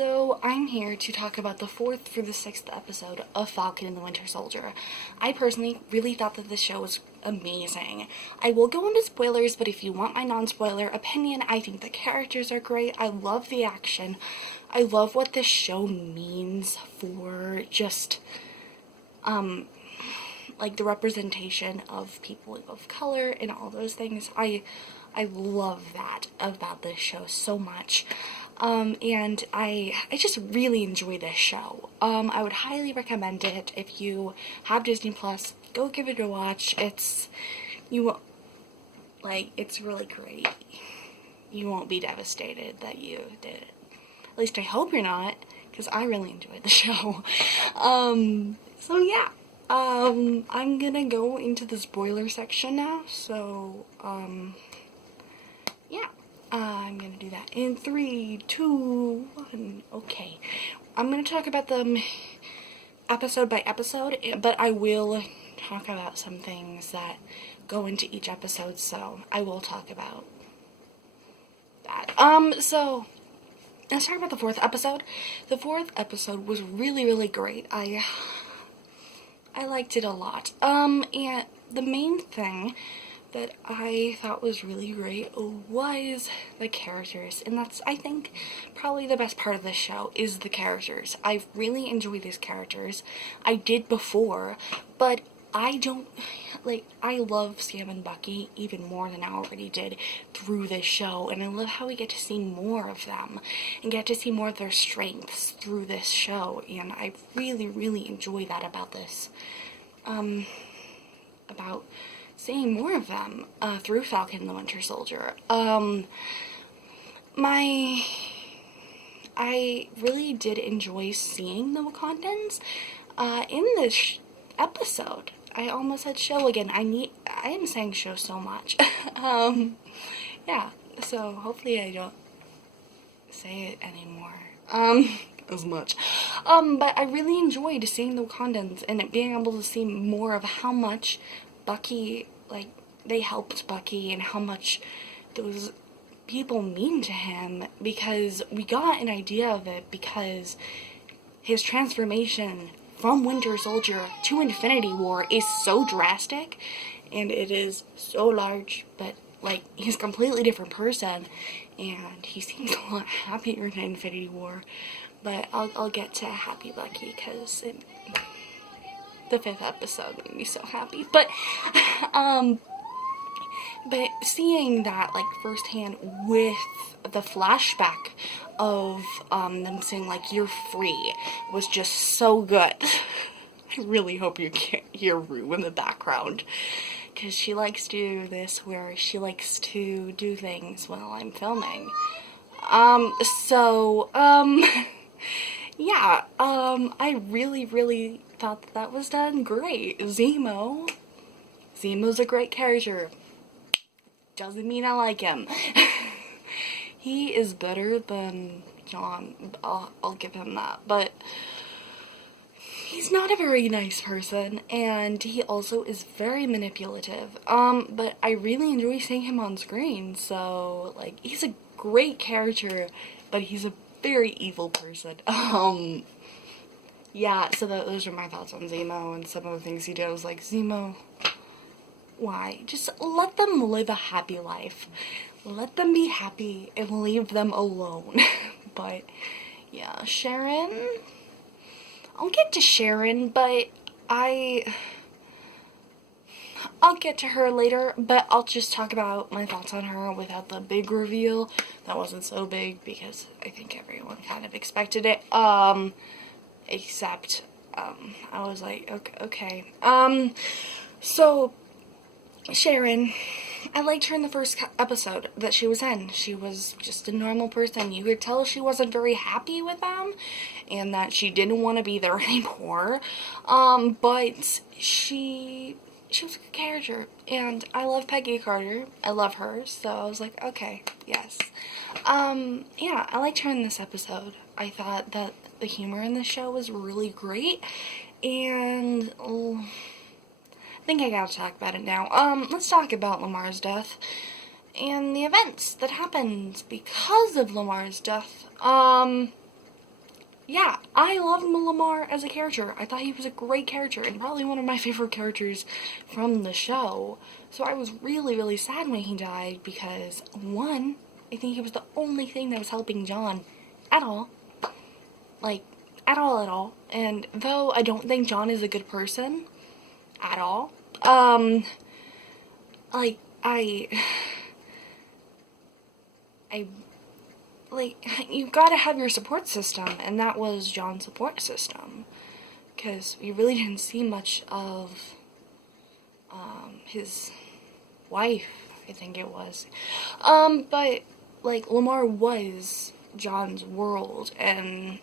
So I'm here to talk about the 4th through the 6th episode of Falcon and the Winter Soldier. I personally really thought that this show was amazing. I will go into spoilers, but if you want my non-spoiler opinion, I think the characters are great. I love the action. I love what this show means for just, like the representation of people of color and all those things. I love that about this show so much. And I just really enjoy this show. I would highly recommend it. If you have Disney Plus, go give it a watch. It's really great. You won't be devastated that you did it. At least I hope you're not, because I really enjoyed the show. So yeah. I'm gonna go into the spoiler section now, so, yeah. I'm gonna do that in 3, 2, 1. Okay. I'm gonna talk about them episode by episode, but I will talk about some things that go into each episode, so I will talk about that. So let's talk about the 4th episode. The 4th episode was really, really great. I liked it a lot. And the main thing that I thought was really great was the characters, and that's, I think, probably the best part of this show is the characters. I really enjoy these characters. I did before, but I love Sam and Bucky even more than I already did through this show, and I love how we get to see more of them and get to see more of their strengths through this show, and I really, really enjoy that about this, about seeing more of them through Falcon and the Winter Soldier. I really did enjoy seeing the Wakandans in this episode. I almost said show again. I am saying show so much. Yeah, so hopefully I don't say it anymore. As much. But I really enjoyed seeing the Wakandans and being able to see more of how much Bucky, they helped Bucky and how much those people mean to him, because we got an idea of it because his transformation from Winter Soldier to Infinity War is so drastic, and it is so large, but, he's a completely different person, and he seems a lot happier in Infinity War, but I'll get to Happy Bucky, because the 5th episode made me so happy, but seeing that, firsthand with the flashback of, them saying, you're free, was just so good. I really hope you can't hear Rue in the background, because she likes to do this where she likes to do things while I'm filming. Yeah, I really, really thought that was done great. Zemo's a great character. Doesn't mean I like him. He is better than John. I'll give him that. But he's not a very nice person, and he also is very manipulative. But I really enjoy seeing him on screen. So, he's a great character, but he's a very evil person. Yeah, so those are my thoughts on Zemo, and some of the things he did. I was like, Zemo, why? Just let them live a happy life. Let them be happy and leave them alone. But, yeah, Sharon, I'll get to Sharon, but I'll get to her later, but I'll just talk about my thoughts on her without the big reveal. That wasn't so big because I think everyone kind of expected it, except, I was like, okay. So, Sharon, I liked her in the first episode that she was in. She was just a normal person. You could tell she wasn't very happy with them, and that she didn't want to be there anymore, but she was a good character, and I love Peggy Carter. I love her, so I was like, okay, yes. Yeah, I liked her in this episode. I thought that the humor in this show was really great, and I think I gotta talk about it now. Let's talk about Lamar's death and the events that happened because of Lamar's death. yeah, I love Lamar as a character. I thought he was a great character and probably one of my favorite characters from the show. So I was really, really sad when he died because, one, I think he was the only thing that was helping John at all. Like, at all. And though I don't think John is a good person at all, like, you gotta have your support system, and that was John's support system. Because we really didn't see much of, his wife, I think it was. But, like, Lamar was John's world, and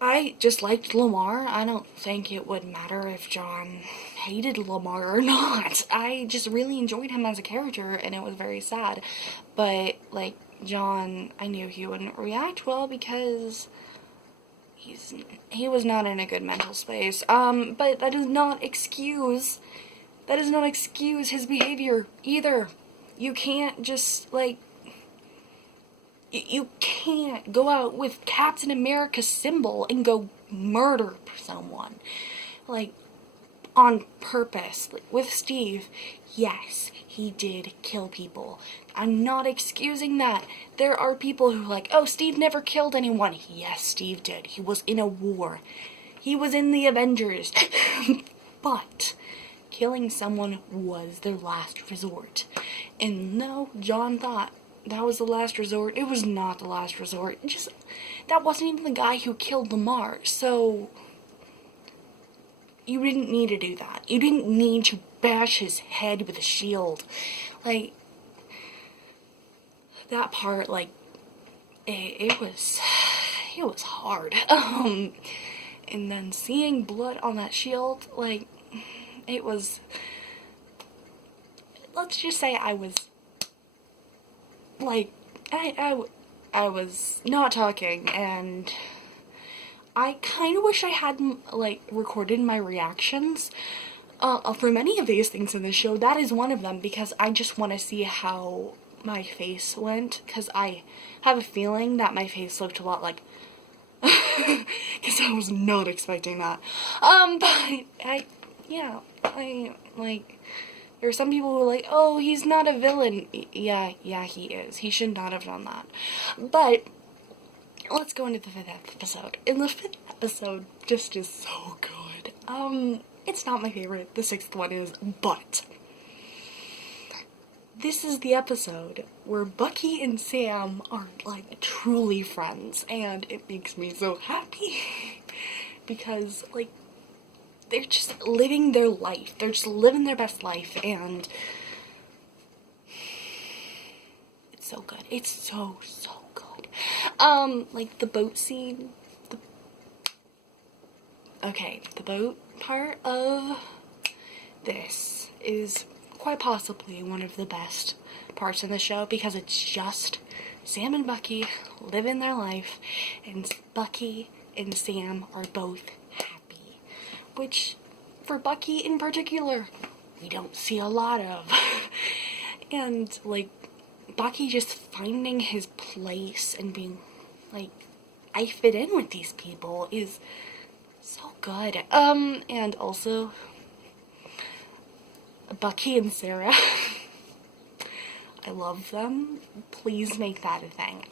I just liked Lamar. I don't think it would matter if John hated Lamar or not. I just really enjoyed him as a character, and it was very sad. But, like, John, I knew he wouldn't react well because he was not in a good mental space. But that does not excuse his behavior either. You can't just, like, you can't go out with Captain America's symbol and go murder someone, like, on purpose. Like, with Steve, yes, he did kill people. I'm not excusing that. There are people who are like, oh, Steve never killed anyone. Yes, Steve did. He was in a war. He was in the Avengers. But killing someone was their last resort. And no, John thought that was the last resort. It was not the last resort. That wasn't even the guy who killed Lamar. So, you didn't need to do that. You didn't need to bash his head with a shield. Like, that part, like, it was hard. And then seeing blood on that shield, like, it was, let's just say I was, like, I was not talking, and I kind of wish I had, like, recorded my reactions for many of these things in the show. That is one of them, because I just want to see how my face went, because I have a feeling that my face looked a lot like, because I was not expecting that. But like, there are some people who are like, oh, he's not a villain. Yeah, he is. He should not have done that. But let's go into the 5th episode. And the 5th episode just is so good. It's not my favorite. The 6th one is, but this is the episode where Bucky and Sam are, like, truly friends, and it makes me so happy. Because, like, they're just living their life. They're just living their best life, and it's so good. It's so good. Like, the boat scene. The boat part of this is quite possibly one of the best parts in the show, because it's just Sam and Bucky living their life, and Bucky and Sam are both happy, which, for Bucky in particular, we don't see a lot of. And, like, Bucky just finding his place and being like, I fit in with these people is so good. And also, Bucky and Sarah. I love them. Please make that a thing.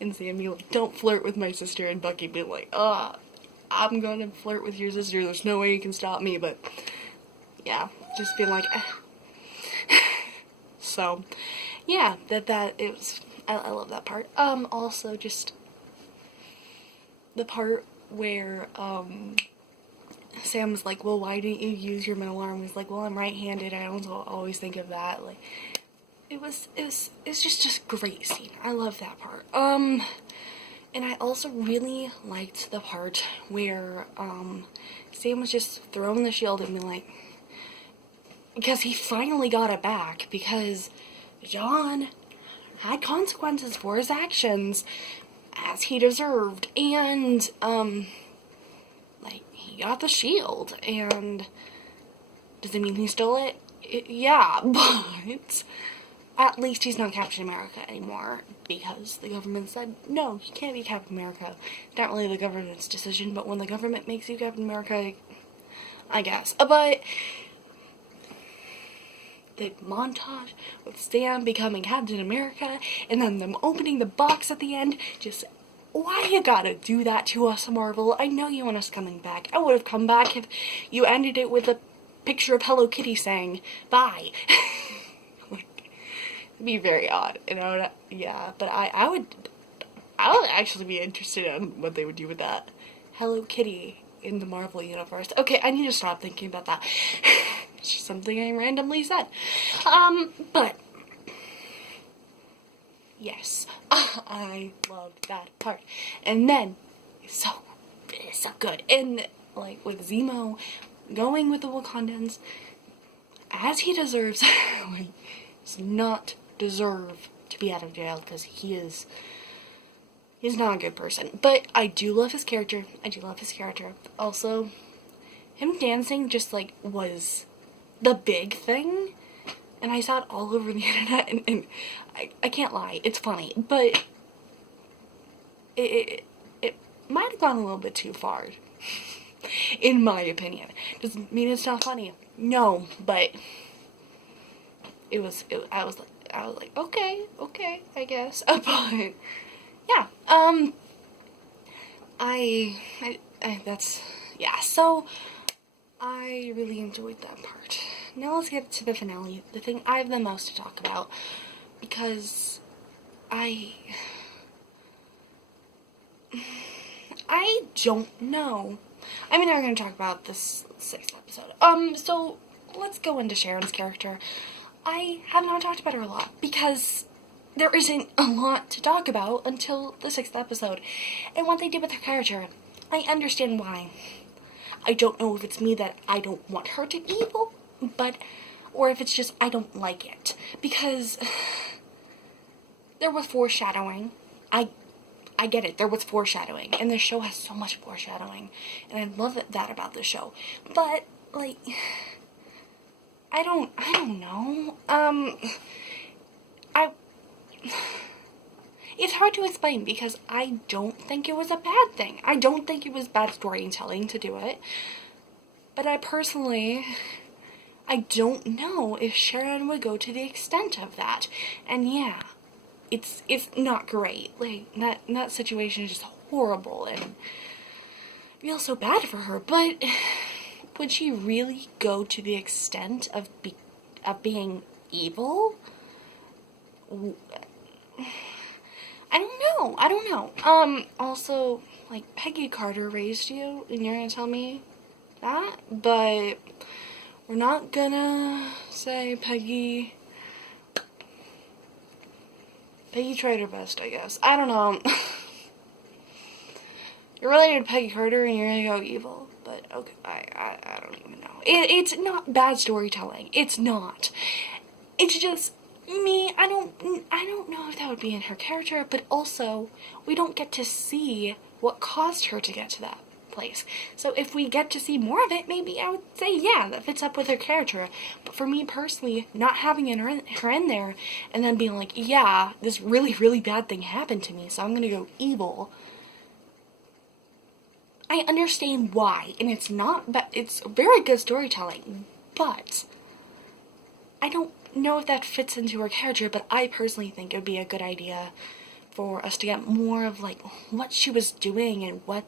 And Sam be like, don't flirt with my sister, and Bucky be like, I'm gonna flirt with your sister, there's no way you can stop me, but yeah, just being like, So, yeah, I love that part. Also, just the part where, Sam was like, well, why didn't you use your middle arm? He's like, well, I'm right-handed, I don't always think of that. Like, it's just a great scene. I love that part. And I also really liked the part where, Sam was just throwing the shield and being like, because he finally got it back, because John had consequences for his actions, as he deserved, and, like, he got the shield, and does it mean he stole it? Yeah, but at least he's not Captain America anymore. because the government said, no, you can't be Captain America. It's not really the government's decision, but when the government makes you Captain America, I guess. But the montage with Sam becoming Captain America, and then them opening the box at the end, just, why you gotta do that to us, Marvel? I know you want us coming back. I would have come back if you ended it with a picture of Hello Kitty saying, bye. Like, it'd be very odd, you know? Yeah, but I would actually be interested in what they would do with that. Hello Kitty in the Marvel Universe. Okay, I need to stop thinking about that. It's just something I randomly said. But yes, I loved that part. And then, it's so good. And, like, with Zemo going with the Wakandans, as he deserves, like, does not deserve to be out of jail, because he's not a good person. But I do love his character. Also, him dancing just, like, was the big thing. And I saw it all over the internet, and I can't lie, it's funny, but it might have gone a little bit too far, in my opinion. Doesn't mean it's not funny, no, but I was like, okay, I guess, but, yeah, so, I really enjoyed that part. Now let's get to the finale, the thing I have the most to talk about, because I don't know. I mean, I'm going to talk about this 6th episode. So let's go into Sharon's character. I have not talked about her a lot, because there isn't a lot to talk about until the 6th episode. And what they did with her character, I understand why. I don't know if it's me that I don't want her to be evil, or if it's just I don't like it, because there was foreshadowing. I get it, there was foreshadowing, and the show has so much foreshadowing, and I love that about the show, but, like, I don't know, it's hard to explain, because I don't think it was a bad thing. I don't think it was bad storytelling to do it, but I don't know if Sharon would go to the extent of that. And yeah, it's not great. Like, that situation is just horrible, and I feel so bad for her, but would she really go to the extent of being evil? I don't know. Also, like, Peggy Carter raised you, and you're gonna tell me that? But we're not gonna say Peggy tried her best, I guess. I don't know. You're related to Peggy Carter and you're gonna go evil, but okay, I don't even know. It's not bad storytelling. It's not. It's just me. I don't know if that would be in her character, but also we don't get to see what caused her to get to that place. So if we get to see more of it, maybe I would say, yeah, that fits up with her character. But for me personally, not having her in there, and then being like, yeah, this really, really bad thing happened to me, so I'm gonna go evil. I understand why, and it's not bad, it's very good storytelling, but I don't know if that fits into her character, but I personally think it would be a good idea for us to get more of, like, what she was doing and what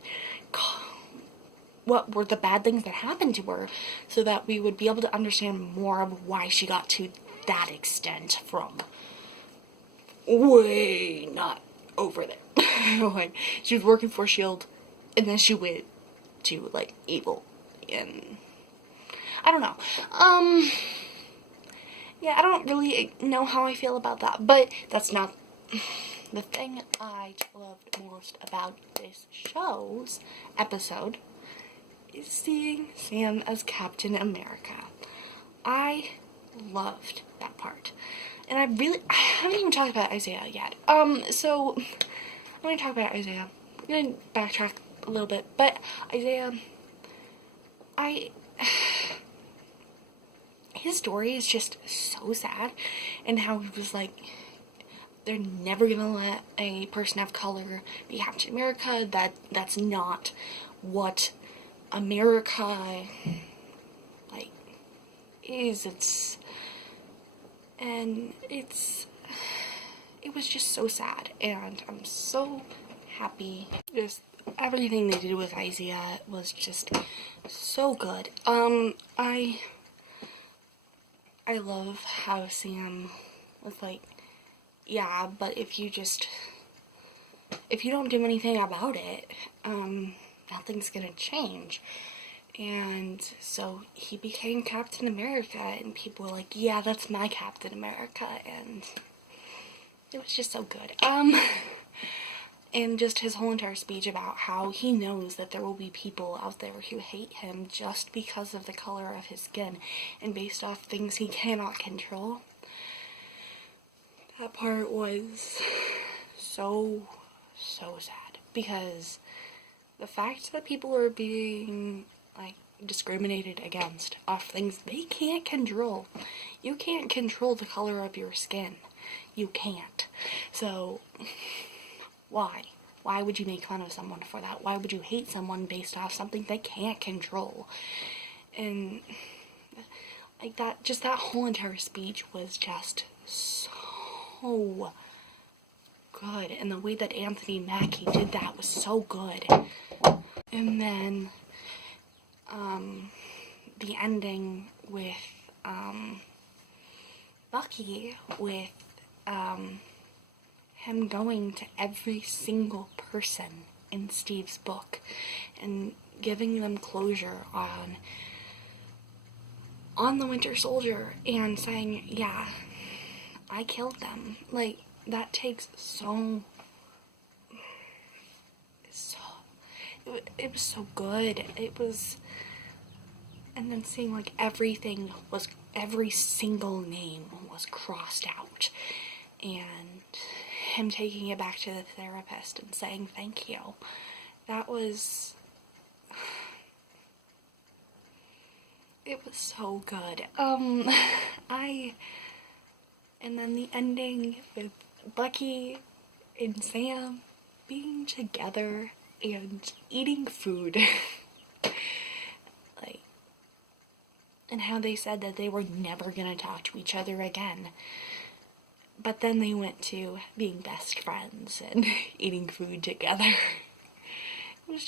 were the bad things that happened to her, so that we would be able to understand more of why she got to that extent from way not over there. Like, she was working for S.H.I.E.L.D., and then she went to, like, evil, and I don't know. Yeah, I don't really know how I feel about that, but that's not the thing I loved most about this show's episode is seeing Sam as Captain America. I loved that part. And I haven't even talked about Isaiah yet. So I'm going to talk about Isaiah. I'm going to backtrack a little bit, but Isaiah, his story is just so sad, and how he was like, they're never gonna let a person of color be Captain America. That's not what America, like, is. It was just so sad, and I'm so happy. Just everything they did with Isaiah was just so good. I love how Sam was like, yeah, but if you don't do anything about it, nothing's gonna change. And so he became Captain America, and people were like, yeah, that's my Captain America, and it was just so good. And just his whole entire speech about how he knows that there will be people out there who hate him just because of the color of his skin and based off things he cannot control. That part was so sad, because the fact that people are being, like, discriminated against off things they can't control. You can't control the color of your skin. You can't. So, why? Why would you make fun of someone for that? Why would you hate someone based off something they can't control? And, like, that whole entire speech was just so good. And the way that Anthony Mackie did that was so good. And then, the ending with, Bucky, with, him going to every single person in Steve's book and giving them closure on the Winter Soldier and saying, yeah, I killed them. Like, that takes it was so good. It was, and then seeing, like, every single name was crossed out, and him taking it back to the therapist and saying thank you. That was, it was so good. And then the ending with Bucky and Sam being together and eating food. Like, and how they said that they were never gonna talk to each other again. But then they went to being best friends and eating food together. It was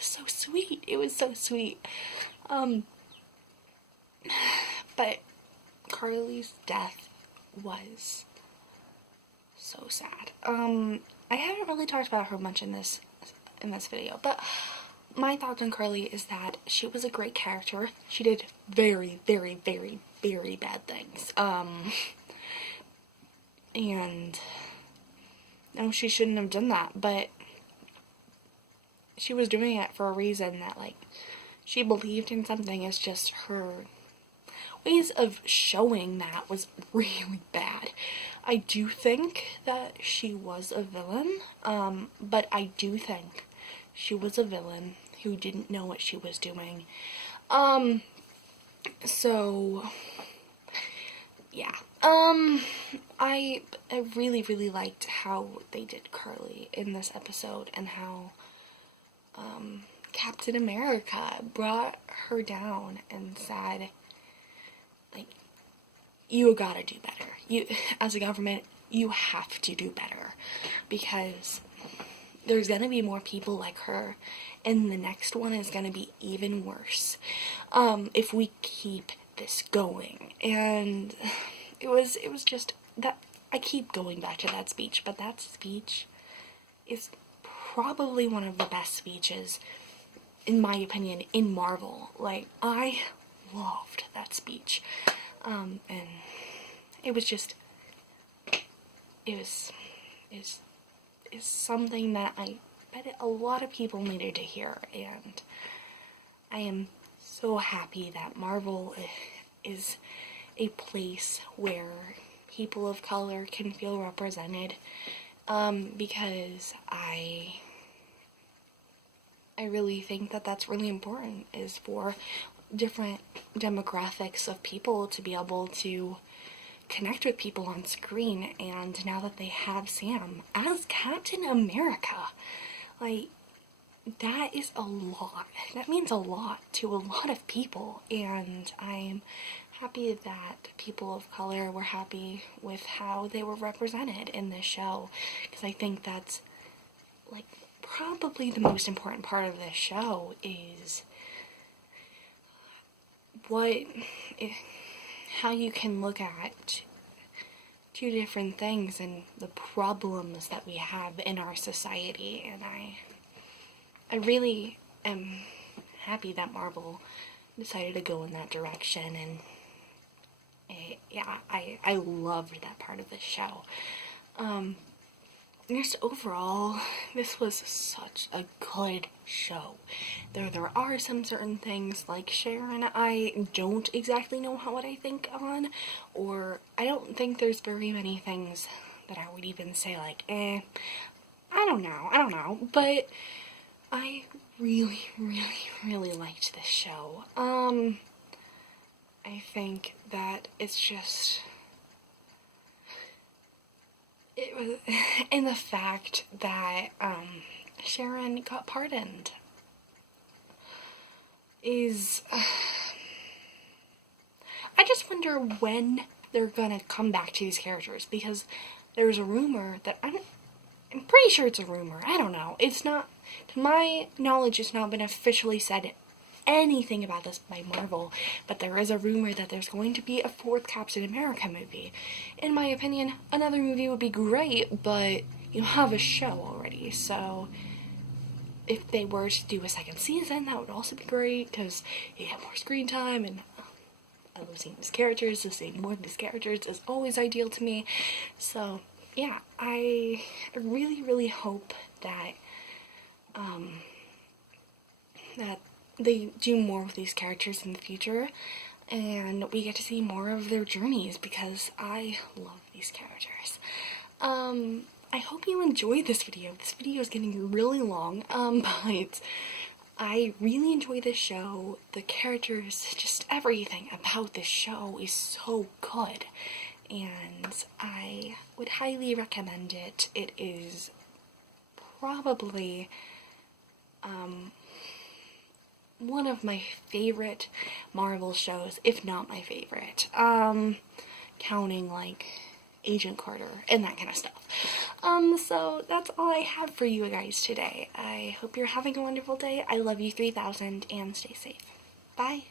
so sweet. It was so sweet. But Carly's death was so sad. I haven't really talked about her much in this video, but my thoughts on Carly is that she was a great character. She did very, very, very, very bad things. And no, she shouldn't have done that, but she was doing it for a reason. That, like, she believed in something. Is just her ways of showing that was really bad. I do think that she was a villain, but I do think she was a villain who didn't know what she was doing. So, yeah. I really, really liked how they did Carly in this episode, and how, Captain America brought her down and said, like, you gotta do better. You, as a government, you have to do better, because there's gonna be more people like her, and the next one is gonna be even worse, if we keep this going. And it was just that, I keep going back to that speech, but that speech is probably one of the best speeches, in my opinion, in Marvel. Like, I loved that speech. And it was just, is something that I bet a lot of people needed to hear, and I am so happy that Marvel is a place where people of color can feel represented, because I really think that that's really important, is for different demographics of people to be able to connect with people on screen, and now that they have Sam as Captain America, like, that is a lot. That means a lot to a lot of people, and I'm happy that people of color were happy with how they were represented in this show, because I think that's, like, probably the most important part of this show is how you can look at two different things and the problems that we have in our society. And I really am happy that Marvel decided to go in that direction, and I loved that part of the show. Just overall, this was such a good show. There are some certain things, like Sharon, I don't exactly know what I think on, or I don't think there's very many things that I would even say, like, I don't know, but I really, really, really liked this show. I think that it's just, it was, and the fact that, Sharon got pardoned is, I just wonder when they're gonna come back to these characters, because there's a rumor that, I'm pretty sure it's a rumor, I don't know, it's not, to my knowledge, it's not been officially said anything about this by Marvel, but there is a rumor that there's going to be a 4th Captain America movie. In my opinion, another movie would be great, but you have a show already, so if they were to do a 2nd season, that would also be great, because you have more screen time, and I love seeing these characters, so seeing more of these characters is always ideal to me. So yeah, I really, really hope that that they do more with these characters in the future, and we get to see more of their journeys, because I love these characters. I hope you enjoyed this video. This video is getting really long, but I really enjoy this show. The characters, just everything about this show is so good, and I would highly recommend it. It is probably, one of my favorite Marvel shows, if not my favorite, counting, like, Agent Carter and that kind of stuff. So that's all I have for you guys today. I hope you're having a wonderful day. I love you 3000, and stay safe. Bye.